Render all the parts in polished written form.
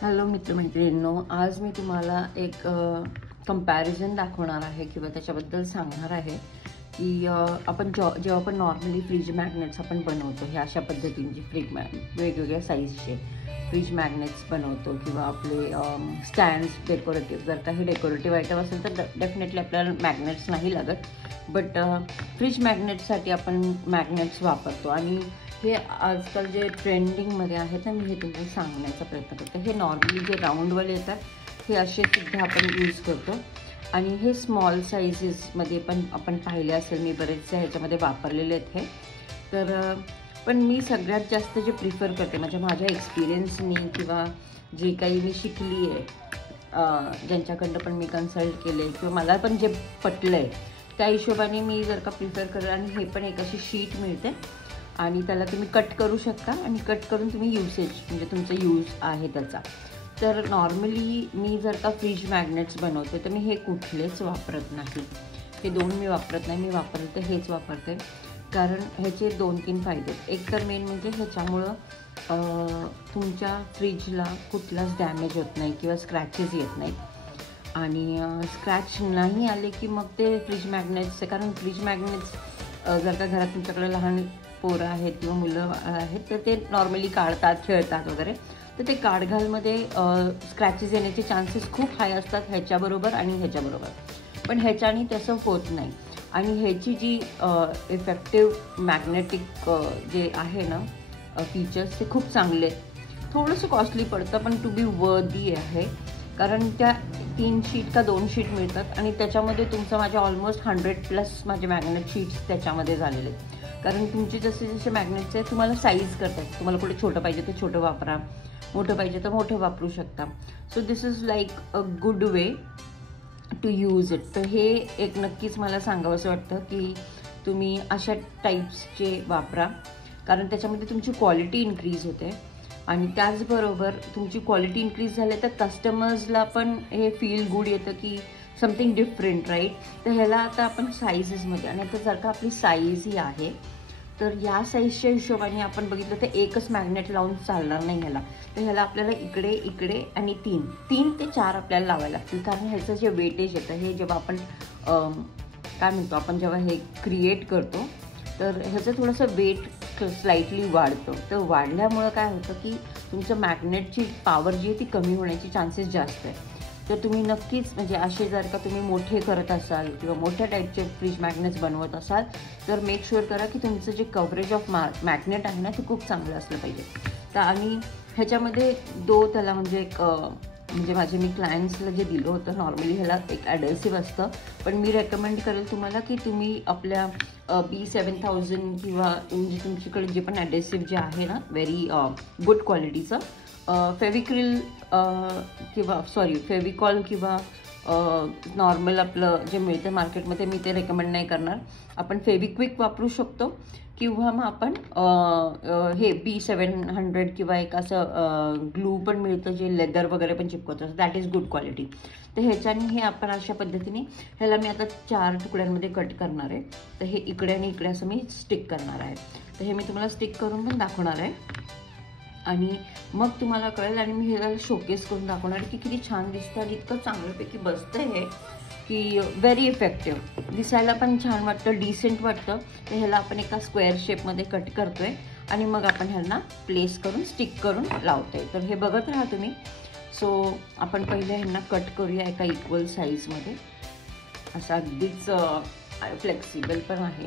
Hello मित्रमैत्रिणींनो, आज मी तुम्हाला एक कंपॅरिझन दाखवणार आहे किंवा त्याच्याबद्दल सांगणार आहे की आपण जेव्हा आपण नॉर्मली फ्रीज मॅग्नेट्स आपण बनवतो, हे अशा पद्धतीचे वेगवेगळ्या साईजचे फ्रीज मॅग्नेट्स बनवतो किंवा आपले स्टँड्स डेकोरेटिव्ह, जर काही डेकोरेटिव्ह आयटम असेल तर डेफिनेटली आपल्याला मॅग्नेट्स नाही लागत, बट फ्रीज मॅग्नेट्ससाठी आपण मॅग्नेट्स वापरतो. आणि हे आजकाल जे ट्रेंडिंगमध्ये आहेत ना, मी हे तुम्हाला सांगण्याचा प्रयत्न करते. हे नॉर्मली जे राऊंडवाले येतात हे असे सुद्धा आपण यूज करतो आणि हे स्मॉल साईजेसमध्ये पण आपण पाहिले असेल, मी बरेचसे ह्याच्यामध्ये वापरलेले आहेत हे. तर पण मी सगळ्यात जास्त जे प्रिफर करते म्हणजे माझ्या एक्सपिरियन्सनी किंवा जे काही मी शिकली आहे, ज्यांच्याकडनं पण मी कन्सल्ट केले किंवा मला पण जे पटलं आहे त्या हिशोबाने मी जर का प्रिफर करेल. आणि हे पण एक अशी शीट मिळते आणि त्याला तुम्ही कट करू शकता आणि कट करून तुम्ही युसेज म्हणजे तुमचं यूज आहे त्याचा. तर नॉर्मली मी जर का फ्रीज मॅग्नेट्स बनवते तर मी हे कुठलेच वापरत नाही. हे दोन मी वापरत नाही, मी वापरते तर हेच वापरते. कारण ह्याचे 2-3 फायदे आहेत. एक तर मेन म्हणजे ह्याच्यामुळं तुमच्या फ्रीजला कुठलाच डॅमेज होत नाही किंवा स्क्रॅचेस येत नाहीत. आणि स्क्रॅच नाही आले की मग ते फ्रीज मॅग्नेट्स, कारण फ्रीज मॅग्नेट्स जर का घरात तुमच्याकडे लहान पोरं आहेत किंवा मुलं आहेत तर ते नॉर्मली काढतात, खेळतात वगैरे, तर ते काढघालमध्ये स्क्रॅचेस येण्याचे चान्सेस खूप हाय असतात ह्याच्याबरोबर आणि ह्याच्याबरोबर. पण ह्याच्याने तसं होत नाही. आणि ह्याची जी इफेक्टिव्ह मॅग्नेटिक जे आहे ना फीचर्स, ते खूप चांगले आहेत. थोडंसं कॉस्टली पडतं पण टू बी वर्दी आहे. कारण त्या 3 शीट का 2 शीट मिळतात आणि त्याच्यामध्ये तुमचं माझ्या ऑलमोस्ट 100+ माझे मॅग्नेट शीट्स त्याच्यामध्ये झालेले आहेत. कारण तुमचे जसे जसे मॅग्नेट्स आहेत तुम्हाला साईज करतात, तुम्हाला कुठे छोटं पाहिजे तर छोटं वापरा, मोठं पाहिजे तर मोठं वापरू शकता. So this is like a good way to use it. तर हे एक नक्कीच मला सांगावंसं वाटतं की तुम्ही अशा टाईप्सचे वापरा, कारण त्याच्यामध्ये तुमची क्वालिटी इन्क्रीज होते. आणि त्याचबरोबर तुमची क्वालिटी इन्क्रीज झाली तर कस्टमर्सला पण हे फील गुड येतं की समथिंग डिफरंट, राईट. तर ह्याला आता आपण साईजेसमध्ये, आणि आता जर का आपली साईज ही आहे तर या साईजच्या हिशोबाने आपण बघितलं तर एकच मॅग्नेट लावून चालणार नाही ह्याला. तर ह्याला आपल्याला इकडे इकडे आणि 3 ते 4 आपल्याला लावायला लागतील. कारण ह्याचं जे वेटेज येतं, हे जेव्हा आपण काय म्हणतो, आपण जेव्हा हे क्रिएट करतो तर ह्याचं थोडंसं वेट स्लाइटली वाढतं. तर वाढल्यामुळं काय होतं की तुमचं मॅग्नेटची पॉवर जी आहे ती कमी होण्याची चान्सेस जास्त आहे. तर तुम्ही नक्कीच म्हणजे असे जर का तुम्ही मोठे करत असाल किंवा मोठ्या टाईपचे फ्रीज मॅग्नेट्स बनवत असाल तर मेक शुअर करा की तुमचं जे कव्हरेज ऑफ मॅग्नेट आहे ना ते खूप चांगलं असलं पाहिजे. तर आणि ह्याच्यामध्ये त्याला म्हणजे एक म्हणजे मी क्लायंट्सला जे दिलं होतं, नॉर्मली ह्याला एक ॲडेसिव्ह असतं, पण मी रेकमेंड करेल तुम्हाला की तुम्ही आपल्या B7000 किंवा म्हणजे तुमच्याकडे जे पण ॲडेसिव्ह जे आहे ना व्हेरी गुड क्वालिटीचं, फेविक्रिल किंवा फेविकॉल किंवा नॉर्मल आपलं जे मिळतं मार्केटमध्ये, मी ते रेकमेंड नाही करणार. आपण फेविक्विक वापरू शकतो किंवा मग आपण हे B700 किंवा एक असं ग्लू पण मिळतं जे लेदर वगैरे पण चिपकवतं, दॅट इज गुड क्वालिटी. तर ह्याच्याने हे आपण अशा पद्धतीने ह्याला मी आता 4 तुकड्यांमध्ये कट करणार आहे. तर हे इकडे आणि इकडे असं मी स्टिक करणार आहे. तर हे मी तुम्हाला स्टिक करून पण दाखवणार आहे आणि मग तुम्हाला कळेल. आणि मी ह्याला शोकेस करून दाखवणार की किती छान दिसतं आणि इतकं चांगल्यापैकी बसतं हे की व्हेरी इफेक्टिव्ह, दिसायला पण छान वाटतं, डिसेंट वाटतं. तर ह्याला आपण एका स्क्वेअर शेपमध्ये कट करतोय आणि मग आपण ह्यांना प्लेस करून स्टिक करून लावतोय. तर हे बघत राहा तुम्ही. सो आपण पहिले ह्यांना कट करूया एका इक्वल साईजमध्ये. असं अगदीच फ्लेक्सिबल पण आहे.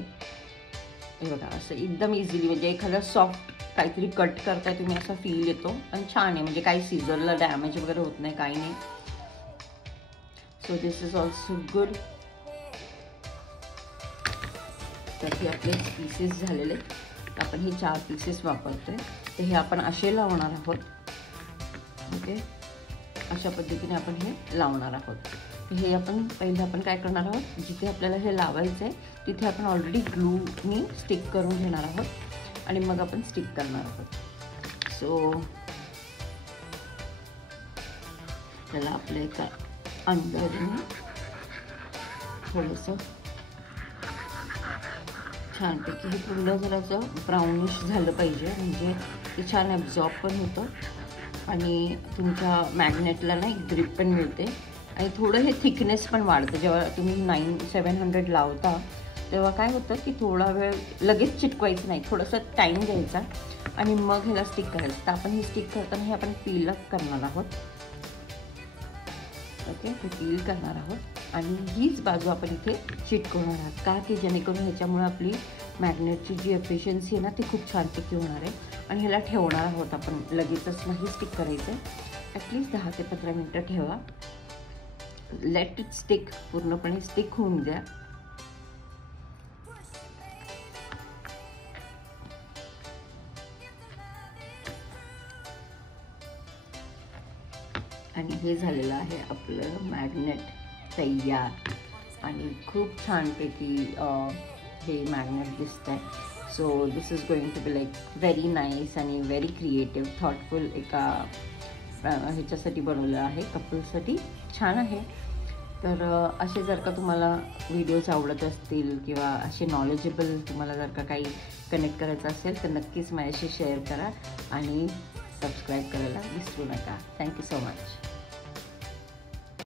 हे बघा, असं एकदम इझिली, म्हणजे एखादा सॉफ्ट काहीतरी कट करताय तुम्ही असा फील येतो आणि छान आहे. म्हणजे काही सीझरला डॅमेज वगैरे होत नाही, काही नाही. So this is also good. तर हे आपले पीसेस झालेले, आपण हे 4 पीसेस वापरतोय. तर हे आपण असे लावणार आहोत. ओके, अशा पद्धतीने आपण हे लावणार आहोत. हे आपण पहिलं आपण काय करणार आहोत, जिथे आपल्याला हे लावायचं आहे तिथे आपण ऑलरेडी ग्लूनी स्टिक करून घेणार आहोत आणि मग आपण स्टिक करणार आहोत. सो त्याला आपल्या एका अंदाजाने थोडंसं छानपैकी हे पूर्ण जरासं ब्राउनिश झालं पाहिजे, म्हणजे ते छान ॲब्झॉर्ब पण होतं आणि तुमच्या मॅग्नेटला ना एक ग्रिप पण मिळते आणि थोडं हे थिकनेस पण वाढतं. जेव्हा तुम्ही 700 लावता तेव्हा काय होतं की थोडा वेळ लगेच चिटकवायचं नाही, थोडंसं टाईम घ्यायचा आणि मग ह्याला स्टिक करायचं. तर आपण हे स्टिक करताना हे आपण पील करणार आहोत. ओके, हे पील करणार आहोत आणि हीच बाजू आपण इथे चिटकवणार आहोत. का की जेणेकरून ह्याच्यामुळे आपली मॅग्नेटची जी एफिशियन्सी आहे ना ती खूप छानपैकी होणार आहे. आणि ह्याला ठेवणार आहोत आपण, लगेचच नाही स्टिक करायचं. ॲटलिस्ट 10 ते 15 मिनटं ठेवा. लेट इट स्टिक, पूर्णपणे स्टिक होऊन द्या. आणि हे झालेलं आहे आपलं मॅग्नेट तयार आणि खूप छानपैकी हे मॅग्नेट दिसत आहे. So this is going to be like very nice आणि व्हेरी क्रिएटिव्ह, थॉटफुल एका ह्याच्यासाठी बनवलं आहे, कपलसाठी. छान आहे. तर असे जर का तुम्हाला व्हिडिओज आवडत असतील किंवा असे नॉलेजेबल तुम्हाला जर का काही कनेक्ट करायचं असेल तर नक्कीच माझ्याशी शेअर करा आणि सबस्क्राईब करायला विसरू नका. Thank you so much.